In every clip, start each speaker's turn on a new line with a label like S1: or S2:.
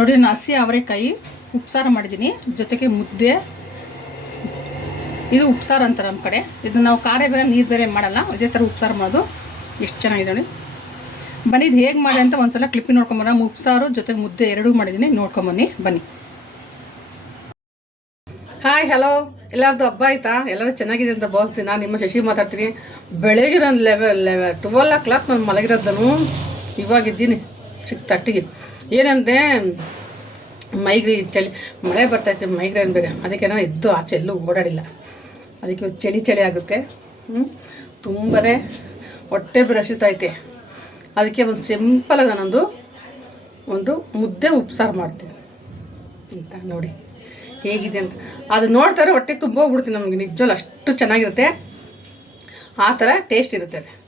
S1: ನೋಡಿ, ನಾನು ಹಸಿ ಅವರೆಕಾಯಿ ಉಪ್ಸಾರು ಮಾಡಿದ್ದೀನಿ. ಜೊತೆಗೆ ಮುದ್ದೆ, ಇದು ಉಪ್ಸಾರು ಅಂತಾರೆ ನಮ್ಮ ಕಡೆ. ಇದು ನಾವು ಖಾರ ಬೇರೆ, ನೀರು ಬೇರೆ ಮಾಡಲ್ಲ. ಇದೇ ಥರ ಉಪ್ಸಾರು ಮಾಡೋದು ಎಷ್ಟು ಚೆನ್ನಾಗಿದೆ ನೋಡಿ. ಬನ್ನಿ ಇದು ಹೇಗೆ ಮಾಡಿ ಅಂತ ಒಂದ್ಸಲ ಕ್ಲಿಪ್ಪಿ ನೋಡ್ಕೊಂಬರ ಉಪ್ಸಾರು, ಜೊತೆಗೆ ಮುದ್ದೆ ಎರಡೂ ಮಾಡಿದ್ದೀನಿ. ನೋಡ್ಕೊಂಬನ್ನಿ ಬನ್ನಿ. ಹಾಯ್ ಹಲೋ ಎಲ್ಲರದ್ದು ಹಬ್ಬ ಆಯ್ತಾ? ಎಲ್ಲರೂ ಚೆನ್ನಾಗಿದೆ ಅಂತ ಭಾವಿಸ್ತೀನಿ. ನಾನು ನಿಮ್ಮ ಶಶಿ ಮಾತಾಡ್ತೀನಿ. ಬೆಳಗ್ಗೆ ನಾನು level level twelve o'clock ನಾನು ಮಲಗಿರೋದನು ಇವಾಗಿದ್ದೀನಿ. ಸಿಕ್ಸ್ ತರ್ಟಿಗೆ ಏನಂದರೆ ಮೈಗ್ರಿ ಚಳಿ, ಮಳೆ ಬರ್ತೈತೆ, ಮೈಗ್ರೇನ್ ಬೇರೆ. ಅದಕ್ಕೆ ನಾನು ಎದ್ದು ಆಚೆ ಎಲ್ಲೂ ಓಡಾಡಿಲ್ಲ. ಅದಕ್ಕೆ ಚಳಿ ಚಳಿ ಆಗುತ್ತೆ. ತುಂಬನೇ ಹೊಟ್ಟೆ ಬೆರಸಿತೈತೆ ಅದಕ್ಕೆ ಒಂದು ಸಿಂಪಲಾಗಿ ನಾನೊಂದು, ಒಂದು ಮುದ್ದೆ ಉಪ್ಸಾರು ಮಾಡ್ತೀನಿ. ಅಂತ ನೋಡಿ. ಹೇಗಿದೆ ಅಂತ. ಅದು ನೋಡ್ತಾರೆ ಹೊಟ್ಟೆ ತುಂಬ ಹೋಗ್ಬಿಡ್ತೀನಿ ನಮಗೆ. ನಿಜವಲ್ಲ ಅಷ್ಟು ಚೆನ್ನಾಗಿರುತ್ತೆ. ಆ ಥರ ಟೇಸ್ಟ್ ಇರುತ್ತೆ. ಅದು.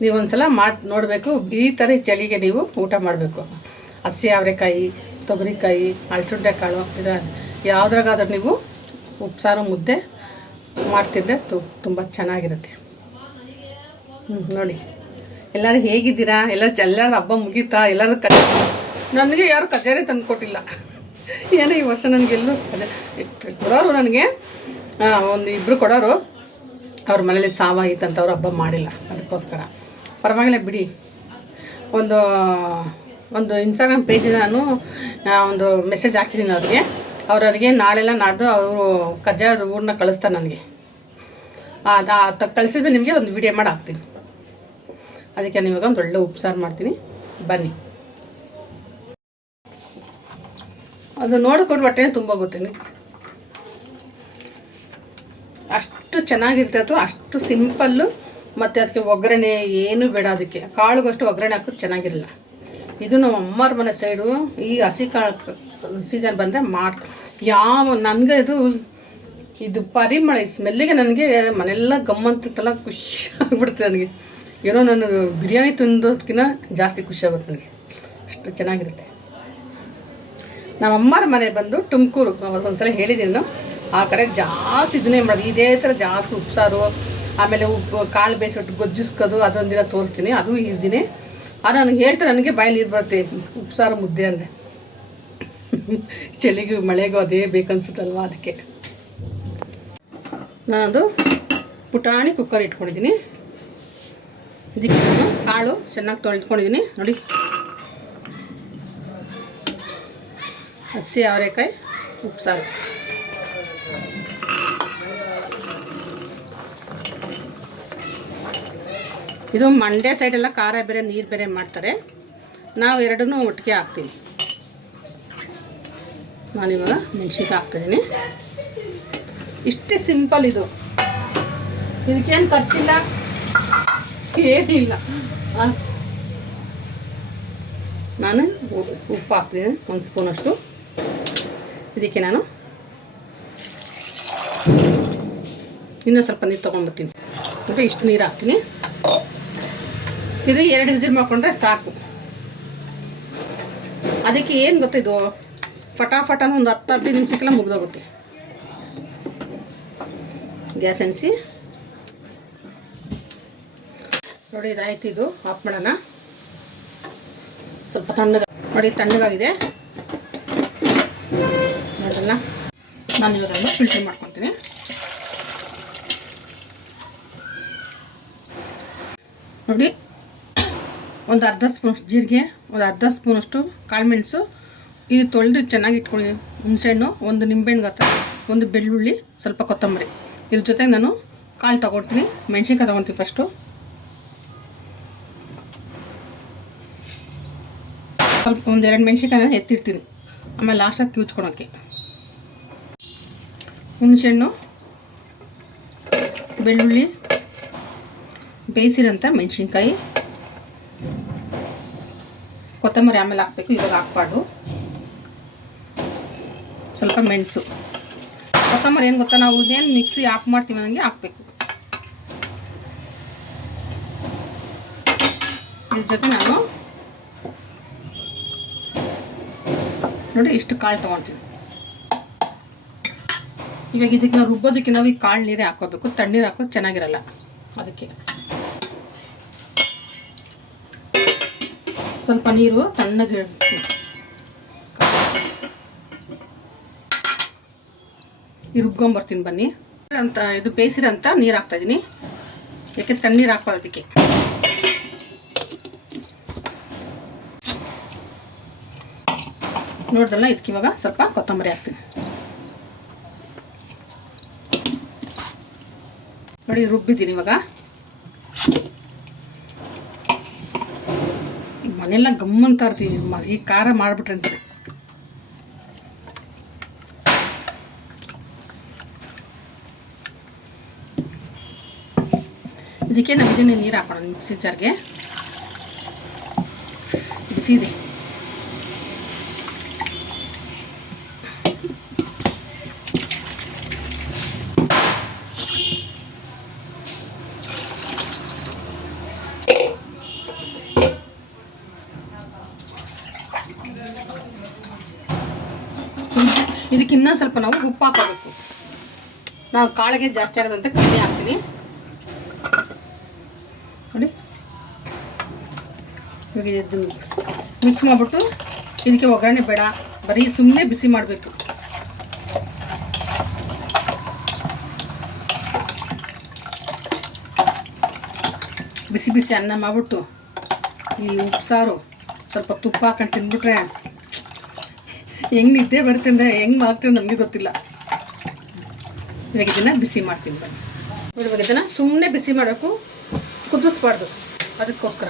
S1: ನೀವು ಒಂದ್ಸಲ ಮಾಡಿ, ನೋಡಬೇಕು. ಈ ಥರ ಚಳಿಗೆ ನೀವು ಊಟ ಮಾಡಬೇಕು. ಹಸಿ ಅವರೆಕಾಯಿ, ತೊಗರಿಕಾಯಿ ಅಳಸುಂಡೆ ಕಾಳು ಇದ ಯಾವುದ್ರಾಗಾದ್ರೂ ನೀವು ಉಪ್ಸಾರು ಮುದ್ದೆ ಮಾಡ್ತಿದ್ರೆ ತು, ತುಂಬ ಚೆನ್ನಾಗಿರುತ್ತೆ. ಹ್ಞೂ ನೋಡಿ. ಎಲ್ಲರೂ ಹೇಗಿದ್ದೀರಾ? ಎಲ್ಲರೂ ಎಲ್ಲರ ಹಬ್ಬ ಮುಗೀತಾ? ಎಲ್ಲರೂ ಕ, ನನಗೆ ಯಾರು ಕಜಾರಿ ತಂದು ಕೊಟ್ಟಿಲ್ಲ. ಏನೋ ಈ ವರ್ಷ ನನಗೆಲ್ಲೂ ಕಜ, ಕೊಡೋರು ನನಗೆ ಒಂದು ಇಬ್ಬರು ಕೊಡೋರು, ಅವ್ರ ಮನೇಲಿ ಸಾವಾಯಿತಂತ ಅವ್ರು ಹಬ್ಬ ಮಾಡಿಲ್ಲ. ಅದಕ್ಕೋಸ್ಕರ. ಪರವಾಗಿಲ್ಲ ಬಿಡಿ. ಒಂದು ಒಂದು ಇನ್ಸ್ಟಾಗ್ರಾಮ್ ಪೇಜಿನ ನಾನು ಒಂದು ಮೆಸೇಜ್ ಹಾಕಿದ್ದೀನಿ ಅವ್ರಿಗೆ. ಅವ್ರವ್ರಿಗೆ ನಾಳೆಲ್ಲ ನಾಡ್ದು ಅವರು ಕಜ್ಜಾಯ ಊರನ್ನ ಕಳಿಸ್ತಾರೆ ನನಗೆ. ಅದು ಕಳಿಸಿದ್ರೆ ನಿಮಗೆ ಒಂದು ವಿಡಿಯೋ ಮಾಡಿ ಹಾಕ್ತೀನಿ. ಅದಕ್ಕೆ ನಾನು ಇವಾಗ ಒಂದು ಒಳ್ಳೆ ಉಪ್ಸಾರು ಮಾಡ್ತೀನಿ. ಬನ್ನಿ. ಅದು ನೋಡಿಕೊಟ್ಟು ಹೊಟ್ಟೆ ತುಂಬ ಗೊತ್ತೀನಿ ಅಷ್ಟು ಚೆನ್ನಾಗಿರ್ತೈತೋ, ಅಷ್ಟು ಸಿಂಪಲ್ಲು ಮತ್ತು ಅದಕ್ಕೆ ಒಗ್ಗರಣೆ ಏನೂ ಬೇಡ ಅದಕ್ಕೆ. ಕಾಳುಗಷ್ಟು ಒಗ್ಗರಣೆ ಹಾಕೋದು ಚೆನ್ನಾಗಿರಲ್ಲ. ಇದು ನಮ್ಮ ಅಮ್ಮರ ಮನೆ ಸೈಡು ಈ ಹಸಿ ಕಾಳು ಸೀಸನ್ ಬಂದರೆ ಮಾಡ್, ಯಾವ ನನಗೆ ಇದು ಇದು ಪರಿಮಳ ಈ ಸ್ಮೆಲ್ಲಿಗೆ ನನಗೆ ಮನೆಲ್ಲ ಗಮ್ಮಂತಲ್ಲ ಖುಷಿ ಆಗ್ಬಿಡುತ್ತೆ ನನಗೆ. ಏನೋ ನಾನು ಬಿರಿಯಾನಿ ತಿಂದೋದಕ್ಕಿಂತ ಜಾಸ್ತಿ ಖುಷಿ ಆಗುತ್ತೆ ನನಗೆ. ಅಷ್ಟು ಚೆನ್ನಾಗಿರುತ್ತೆ. ನಮ್ಮ ಅಮ್ಮರ ಮನೆ ಬಂದು ತುಮಕೂರು ಒಂದ್ಸಲ ಹೇಳಿದ್ದೀನಿ ನಾನು. ಆ ಕಡೆ ಜಾಸ್ತಿ ಇದನ್ನೇ ಮಾಡೋದು. ಇದೇ ಥರ ಜಾಸ್ತಿ ಉಪ್ಸಾರು, ಆಮೇಲೆ ಉಪ್ಪು, ಕಾಳು ಬೇಯಿಸ್ಬಿಟ್ಟು ಗೊಜ್ಜಿಸ್ಕೋದು ಅದೊಂದಿನ ತೋರಿಸ್ತೀನಿ. ಅದು ಈಸಿನೇ. ಅದು ನನಗೆ ಹೇಳ್ತಾ ನನಗೆ ಬಾಯಲ್ಲಿ ನೀರು ಬರುತ್ತೆ. ಉಪ್ಸಾರು ಮುದ್ದೆ ಅಂದರೆ. ಚಳಿಗೂ ಮಳೆಗೂ ಅದೇ ಬೇಕನ್ಸುತ್ತಲ್ವ ಅದಕ್ಕೆ. ನಾನೊಂದು ಪುಟಾಣಿ ಕುಕ್ಕರ್ ಇಟ್ಕೊಂಡಿದ್ದೀನಿ ಇದಕ್ಕೆ ನಾನು ಕಾಳು ಚೆನ್ನಾಗಿ ತೊಳೆದ್ಕೊಂಡಿದ್ದೀನಿ ನೋಡಿ. ಹಸಿ ಅವರೆಕಾಯಿ, ಉಪ್ಸಾರು. ಇದು ಮಂಡ್ಯ ಸೈಡೆಲ್ಲ ಖಾರ ಬೇರೆ, ನೀರು ಬೇರೆ ಮಾಡ್ತಾರೆ. ನಾವು ಎರಡನ್ನೂ ಒಟ್ಟಿಗೆ ಹಾಕ್ತೀವಿ. ನಾನಿವಾಗ ಮೆಣಸಿನ್ಕಾಯಿ ಹಾಕ್ತಿದ್ದೀನಿ ಇಷ್ಟೇ ಸಿಂಪಲ್ ಇದು. ಇದಕ್ಕೇನು ಖರ್ಚಿಲ್ಲ. ಏನಿಲ್ಲ. ನಾನು ಉಪ್ಪು ಹಾಕ್ತಿದ್ದೀನಿ ಒಂದು ಸ್ಪೂನಷ್ಟು ಇದಕ್ಕೆ ನಾನು ಇನ್ನೂ ಸ್ವಲ್ಪ ನೀರು ತೊಗೊಂಡ್ಬರ್ತೀನಿ ಅಂದರೆ ಇಷ್ಟು ನೀರು ಹಾಕ್ತೀನಿ. ಇದು ಎರಡು ವಿಸಿಲ್ ಮಾಡ್ಕೊಂಡ್ರೆ ಸಾಕು. ಅದಕ್ಕೆ ಏನು ಗೊತ್ತಿದು ಫಟಾಫಟ ಒಂದು ಹತ್ತು ಹದಿನೈದು ನಿಮಿಷಕ್ಕೆಲ್ಲ ಮುಗ್ದೋಗುತ್ತೆ. ಗ್ಯಾಸ್ ಎಣಿಸಿ. ನೋಡಿ, ಇದಾಯ್ತು ಇದು. ಆಫ್ ಮಾಡೋಣ. ಸ್ವಲ್ಪ ತಣ್ಣಗ ನೋಡಿ, ತಣ್ಣಗಾಗಿದೆ. ನೋಡಲ್ಲ ನಾನು ಇವಾಗ ಫಿಲ್ಟರ್ ಮಾಡ್ಕೊತೀನಿ. ನೋಡಿ ಒಂದು ಅರ್ಧ ಸ್ಪೂನಷ್ಟು ಜೀರಿಗೆ, ಒಂದು ಅರ್ಧ ಸ್ಪೂನಷ್ಟು ಕಾಳುಮೆಣಸು ಇದು ತೊಳೆದು ಚೆನ್ನಾಗಿ ಇಟ್ಕೊಳ್ಳಿ. ಹುಣಸೆಹಣ್ಣು ಒಂದು ನಿಂಬೆಹಣ್ಣು ಗಾತ್ರ ಒಂದು ಬೆಳ್ಳುಳ್ಳಿ, ಸ್ವಲ್ಪ ಕೊತ್ತಂಬರಿ. ಇದ್ರ ಜೊತೆಗೆ ನಾನು ಕಾಳು ತೊಗೊಳ್ತೀನಿ. ಮೆಣಸಿನ್ಕಾಯಿ ತೊಗೊಳ್ತೀನಿ ಫಸ್ಟು ಸ್ವಲ್ಪ ಒಂದೆರಡು ಮೆಣಸಿನ್ಕಾಯಿನ ಎತ್ತಿಡ್ತೀನಿ. ಆಮೇಲೆ ಲಾಸ್ಟಾಗಿ ಕಿವುಚ್ಕೊಳೋಕ್ಕೆ. ಹುಣಸೆಹಣ್ಣು ಬೆಳ್ಳುಳ್ಳಿ, ಬೇಯಿಸಿರೋಂಥ ಮೆಣಸಿನ್ಕಾಯಿ. ಕೊತ್ತಂಬರಿ ಆಮೇಲೆ ಹಾಕಬೇಕು, ಇವಾಗ ಹಾಕ್ಬಾರ್ದು. ಸ್ವಲ್ಪ ಮೆಣಸು. ಕೊತ್ತಂಬರಿ ಏನು ಗೊತ್ತಾ? ನಾವು ಏನು ಮಿಕ್ಸಿ ಆಫ್ ಮಾಡ್ತೀವಿ ನನಗೆ ಹಾಕಬೇಕು. ಇದ್ರ ಜೊತೆ ನಾನು ನೋಡಿ ಇಷ್ಟು ಕಾಳು ತೊಗೊಳ್ತೀನಿ ಇವಾಗ ಇದಕ್ಕೆ ನಾವು ರುಬ್ಬೋದಕ್ಕೆ ನಾವು ಈ ಕಾಳು ನೀರೇ ಹಾಕೋಬೇಕು ತಣ್ಣೀರು ಹಾಕೋದು ಚೆನ್ನಾಗಿರಲ್ಲ. ಅದಕ್ಕೆ. ಸ್ವಲ್ಪ ನೀರು ತಣ್ಣಗೆ ಇಡ್ತೀವಿ ರುಬ್ಕೊಂಬರ್ತೀನಿ ಬನ್ನಿ. ಅಂತ, ಇದು ಬೇಯಿಸಿರೋಂಥ ನೀರು ಹಾಕ್ತಾಯಿದ್ದೀನಿ ಯಾಕೆ ತಣ್ಣೀರು ಹಾಕೊಳ್ಳೋದಕ್ಕೆ ನೋಡ್ದಲ್ಲ, ಇದಕ್ಕೆ ಇವಾಗ ಸ್ವಲ್ಪ ಕೊತ್ತಂಬರಿ ಹಾಕ್ತೀನಿ. ನೋಡಿ, ರುಬ್ಬಿದ್ದೀನಿ ಇವಾಗ. ಮನೆಲ್ಲ ಗಮ್ಮನ್ ಇರ್ತೀವಿ ಮ- ಈ ಖಾರ ಮಾಡಿಬಿಟ್ರಂತ ಇದಕ್ಕೆ ನಾವು ಇದನ್ನೇ ನೀರು ಹಾಕೋಣ ಮಿಕ್ಸಿ ಜಾರ್ಗೆ ಬಿಸಿ ಇದೆ ಇದಕ್ಕೆ ಇನ್ನೊಂದು ಸ್ವಲ್ಪ ನಾವು ಉಪ್ಪು ಹಾಕೋಬೇಕು. ನಾವು ಕಾಳಿಗೆ ಜಾಸ್ತಿ ಆಗದಂತೆ ಕಮ್ಮಿ ಹಾಕ್ತೀನಿ. ನೋಡಿ. ಇವಾಗ ಮಿಕ್ಸ್ ಮಾಡಿಬಿಟ್ಟು ಇದಕ್ಕೆ ಒಗ್ಗರಣೆ ಬೇಡ. ಬರೀ ಸುಮ್ಮನೆ ಬಿಸಿ ಮಾಡಬೇಕು. ಬಿಸಿ ಬಿಸಿ ಅನ್ನ ಮಾಡಿಬಿಟ್ಟು ಈ ಉಪ್ಸಾರು ಸ್ವಲ್ಪ ತುಪ್ಪ ಹಾಕೊಂಡು ತಿಂದ್ಬಿಟ್ರೆ ಹೆಂಗೆ ನಿದ್ದೆ ಬರ್ತೀನಿ ಹೆಂಗೆ ಮಾಡ್ತೀವಿ ನಮಗೆ ಗೊತ್ತಿಲ್ಲ. ಇವಾಗ ಇದನ್ನು ಬಿಸಿ ಮಾಡ್ತೀನಿ ಬನ್ನಿ. ಇವಾಗ ಸುಮ್ಮನೆ ಬಿಸಿ ಮಾಡೋಕ್ಕೂ ಕುದಿಸ್ಬಾರ್ದು. ಅದಕ್ಕೋಸ್ಕರ.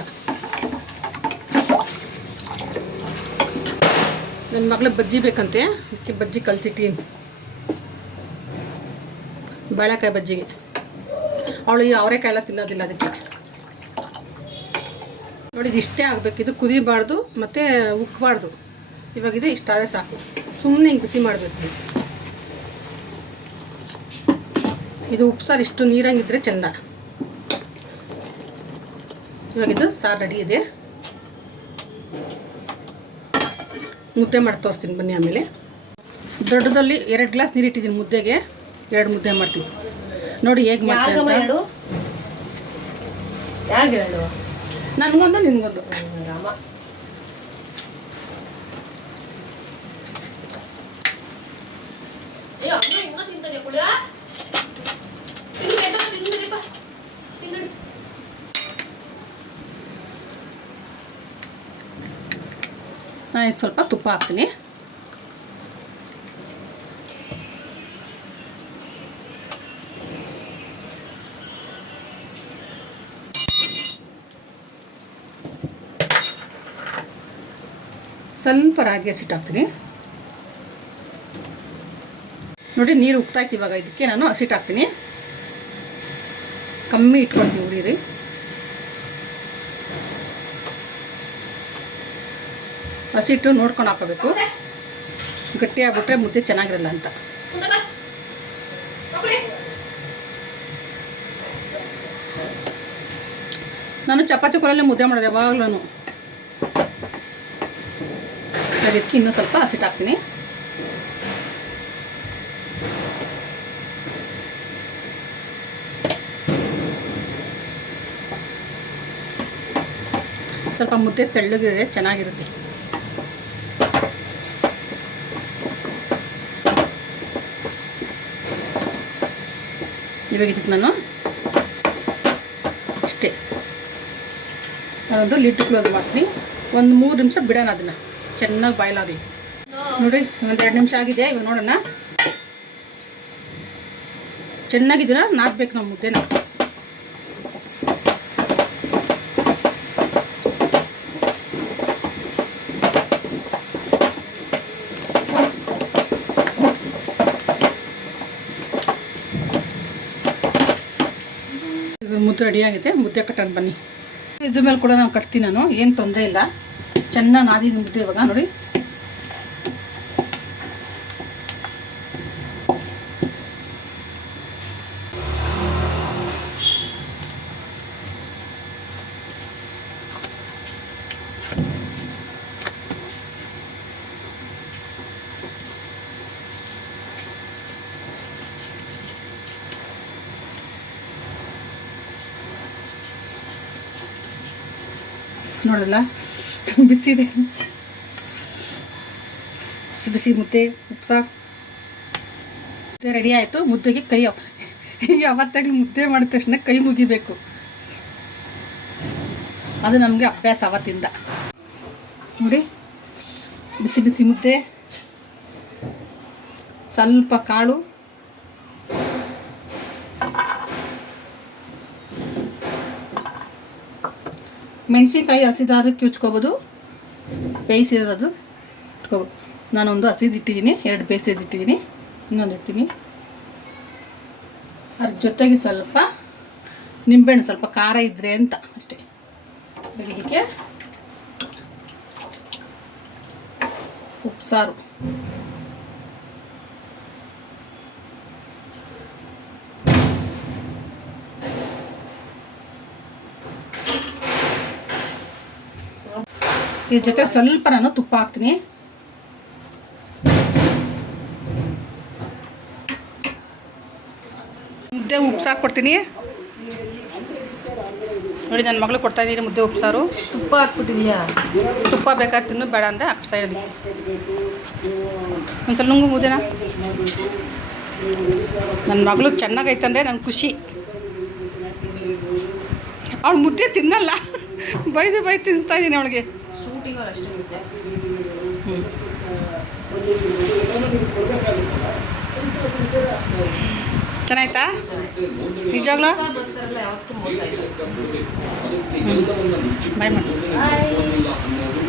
S1: ನನ್ನ ಮಗಳ ಬಜ್ಜಿ ಬೇಕಂತೆ. ಅದಕ್ಕೆ ಬಜ್ಜಿ ಕಲಸಿಟ್ಟೀನಿ. ಬಾಳೆಕಾಯಿ ಬಜ್ಜಿಗೆ. ಅವಳು ಈ ಅವರೆಕಾಯಿ ಎಲ್ಲ ತಿನ್ನೋದಿಲ್ಲ ಅದಕ್ಕೆ. ನೋಡಿ ಇಷ್ಟೇ ಆಗಬೇಕು. ಇದು ಕುದಿಬಾರ್ದು, ಮತ್ತು ಉಕ್ಕಬಾರ್ದು ಇವಾಗ ಇದು ಇಷ್ಟ ಆದರೆ ಸಾಕು. ಸುಮ್ಮನೆ ಹಿಂಗೆ ಬಿಸಿ ಮಾಡಬೇಕು. ಇದು ಉಪ್ಸಾರು ಇಷ್ಟು ನೀರಂಗಿದ್ರೆ ಚೆಂದ. ಇವಾಗ ಇದು ಸಾರು ರೆಡಿ ಇದೆ. ಮುದ್ದೆ ಮಾಡಿ ತೋರಿಸ್ತೀನಿ ಬನ್ನಿ ಆಮೇಲೆ. ದೊಡ್ಡದಲ್ಲಿ ಎರಡು ಗ್ಲಾಸ್ ನೀರು ಇಟ್ಟಿದ್ದೀನಿ ಮುದ್ದೆಗೆ. ಎರಡು ಮುದ್ದೆ ಮಾಡ್ತೀನಿ. ನೋಡಿ ಹೇಗೆ ಮಾಡ್ತೀನಿ
S2: ಹೇಳು?
S1: ನನಗೊಂದು ನಿನಗೊಂದು. ನಾನು ಸ್ವಲ್ಪ ತುಪ್ಪ ಹಾಕ್ತೀನಿ. ಸ್ವಲ್ಪ ರಾಗಿ ಹಸಿಟ್ಟು ಹಾಕ್ತೀನಿ. ನೋಡಿ ನೀರು ಉಕ್ತಾಯ್ತು ಇವಾಗ, ಇದಕ್ಕೆ ನಾನು ಹಸಿಟ್ಟು ಹಾಕ್ತೀನಿ. ಕಮ್ಮಿ ಇಟ್ಕೊಳ್ತೀನಿ ಉರಿರಿ ಹಸಿಟ್ಟು ನೋಡ್ಕೊಂಡು ಹಾಕೋಬೇಕು ಗಟ್ಟಿ ಆಗ್ಬಿಟ್ರೆ ಮುದ್ದೆ ಚೆನ್ನಾಗಿರಲ್ಲ ಅಂತ. ನಾನು ಚಪಾತಿ ಕೊರಲ್ಲೇ ಮುದ್ದೆ ಮಾಡೋದು ಯಾವಾಗಲೂ ಅದಕ್ಕೆ ಇನ್ನೂ ಸ್ವಲ್ಪ ಹಸಿಟ್ಟು ಹಾಕ್ತೀನಿ. ಸ್ವಲ್ಪ ಮುದ್ದೆ ತೆಳ್ಳಗಿದೆ ಚೆನ್ನಾಗಿರುತ್ತೆ. ಇವಾಗ ಇದಕ್ಕೆ ನಾನು ಅಷ್ಟೇ ಅದೊಂದು ಲಿಡ್ ಕ್ಲೋಸ್ ಮಾಡ್ತೀನಿ. ಒಂದು ಮೂರು ನಿಮಿಷ ಬಿಡೋಣ ಅದನ್ನು. ಚೆನ್ನಾಗಿ ಬಾಯ್ಲ್ ಆಗಲಿ ನೋಡಿ ಒಂದೆರಡು ನಿಮಿಷ ಆಗಿದೆ. ಇವಾಗ ನೋಡೋಣ. ಚೆನ್ನಾಗಿದ್ದೀರ? ನಾದಬೇಕು ನಮ್ಮ ಮುದ್ದೆನ ಇದು ಮುದ್ದೆ ರೆಡಿಯಾಗಿದೆ. ಮುದ್ದೆ ಕಟ್ಟೋಣ ಬನ್ನಿ. ಇದ್ರ ಮೇಲೆ ಕೂಡ ನಾನು ಕಟ್ತೀನಿ ನಾನು. ಏನು ತೊಂದರೆ ಇಲ್ಲ. ಚೆನ್ನಾಗಿ ನಾದಿದ ಮುದ್ದೆ ಇವಾಗ, ನೋಡಿ. ನೋಡಲ್ಲ. ಬಿಸಿದೆ. ಬಿಸಿ ಬಿಸಿ ಮುದ್ದೆ, ಉಪ್ಸ. ಮುದ್ದೆ ರೆಡಿ ಆಯಿತು. ಮುದ್ದೆಗೆ ಕೈ ಯಾವತ್ತಾಗಲಿ ಮುದ್ದೆ ಮಾಡಿದ ತಕ್ಷಣ ಕೈ ಮುಗಿಬೇಕು. ಅದು ನಮಗೆ ಅಭ್ಯಾಸ ಅವತ್ತಿಂದ. ನೋಡಿ, ಬಿಸಿ ಬಿಸಿ ಮುದ್ದೆ. ಸ್ವಲ್ಪ ಕಾಳು. ಮೆಣಸಿನ್ಕಾಯಿ ಹಸಿದಾದ್ರೆ ಕಿಚ್ಕೋಬೋದು ಬೇಯಿಸಿರೋದು ಇಟ್ಕೋಬೋದು ನಾನೊಂದು ಹಸಿದಿಟ್ಟಿದ್ದೀನಿ ಎರಡು ಬೇಯಿಸಿದಿಟ್ಟಿದ್ದೀನಿ ಇನ್ನೊಂದು ಇಡ್ತೀನಿ. ಅದ್ರ ಜೊತೆಗೆ ಸ್ವಲ್ಪ ನಿಂಬೆಹಣ್ಣು ಸ್ವಲ್ಪ ಖಾರ ಇದ್ರೆ ಅಂತ ಅಷ್ಟೇ. ಬೆಳಿಗ್ಗೆ ಉಪ್ಸಾರು. ಇದ್ರ ಜೊತೆ ಸ್ವಲ್ಪ ನಾನು ತುಪ್ಪ ಹಾಕ್ತೀನಿ. ಮುದ್ದೆ ಉಪ್ಸಾರು ಕೊಡ್ತೀನಿ ನೋಡಿ ನನ್ನ ಮಗಳು ಕೊಡ್ತಾ ಇದ್ದೀನಿ ಮುದ್ದೆ ಉಪ್ಸಾರು.
S2: ತುಪ್ಪ ಹಾಕ್ಬಿಟ್ಟಿದ್ಯಾ?
S1: ತುಪ್ಪ ಬೇಕಾದ್ರೆ ತಿನ್ನು ಬೇಡ ಅಂದರೆ ಸೈಡ್ ಒಂದು ಸ್ವಲ್ಪ ನುಂಗು ಮುದ್ದೆನ. ನನ್ನ ಮಗಳು ಚೆನ್ನಾಗೈತಂದ್ರೆ ನನ್ನ ಖುಷಿ. ಅವಳು ಮುದ್ದೆ ತಿನ್ನಲ್ಲ. ಬೈದು ಬೈದು ತಿನ್ನಿಸ್ತಾ ಇದ್ದೀನಿ ಅವಳಿಗೆ.
S2: ಶೂಟಿಂಗಲ್ಲಿ ಅಷ್ಟೇ ಮುದ್ದೆ
S1: ಚೆನ್ನಾಯ್ತಾ? ನಿಜವಾಗ್ಲೂ?
S2: ಬಸ್ಸಲ್ಲ ಬಸ್ಸರೆಲ್ಲ ಯಾವತ್ತೂ ಮೋಸ ಇಲ್ಲ.
S1: ಬಾಯ್ ಮಾಡಿ.